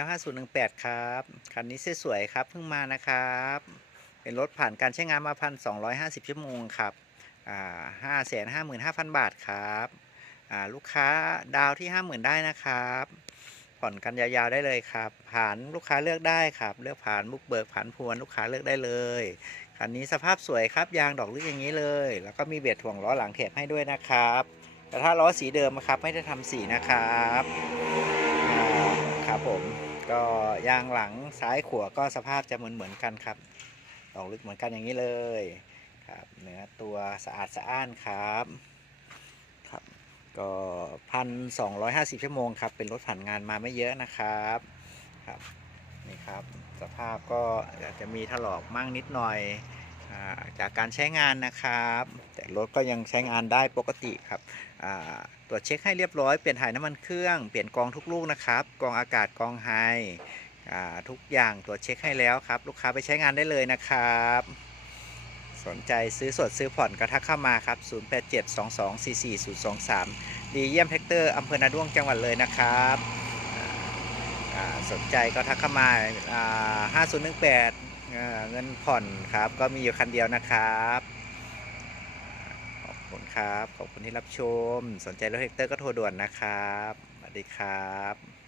L 5 0 1 8ครับ คันนี้สวยๆครับ เพิ่งมานะครับ เป็นรถผ่านการใช้งานมาพันสองชั่วโมงครับอ่าห้าแสนห้าหมื่นห้าพันบาทครับอ่าลูกค้าดาวที่ห้าหมื่นได้นะครับ ผ่อนกันยาวๆได้เลยครับ ผ่านลูกค้าเลือกได้ครับ เลือกผ่านบุกเบิกผ่านพวนลูกค้าเลือกได้เลย คันนี้สภาพสวยครับ ยางดอกลึกอย่างนี้เลย แล้วก็มีเบียดถ่วงล้อหลังแถบให้ด้วยนะครับ แต่ถ้าล้อสีเดิมครับไม่ได้ทำสีนะครับ ก็ยางหลังซ้ายขวาก็สภาพจะเหมือนเหมือนกันครับดอกลึกเหมือนกันอย่างนี้เลยครับเนื้อตัวสะอาดสะอ้านครับครับก็พันสองร้อยห้าสิบชั่วโมงครับเป็นรถผ่านงานมาไม่เยอะนะครับครับนี่ครับสภาพก็อาจจะมีถลอกมั่งนิดหน่อย จากการใช้งานนะครับ แต่รถก็ยังใช้งานได้ปกติครับตรวจเช็คให้เรียบร้อยเปลี่ยนถ่ายน้ำมันเครื่องเปลี่ยนกองทุกลูกนะครับกองอากาศกองไฮทุกอย่างตรวจเช็คให้แล้วครับ ลูกค้าไปใช้งานได้เลยนะครับ สนใจซื้อสดซื้อผ่อนก็ทักเข้ามาครับ 0872244023 ดีเยี่ยมแท็กเตอร์อำเภอนาด้วงจังหวัดเลยนะครับสนใจก็ทักเข้ามา 5018 เงินผ่อนครับ ก็มีอยู่คันเดียวนะครับ ขอบคุณครับ ขอบคุณที่รับชม สนใจรถเฮกเตอร์ก็โทรด่วนนะครับ สวัสดีครับ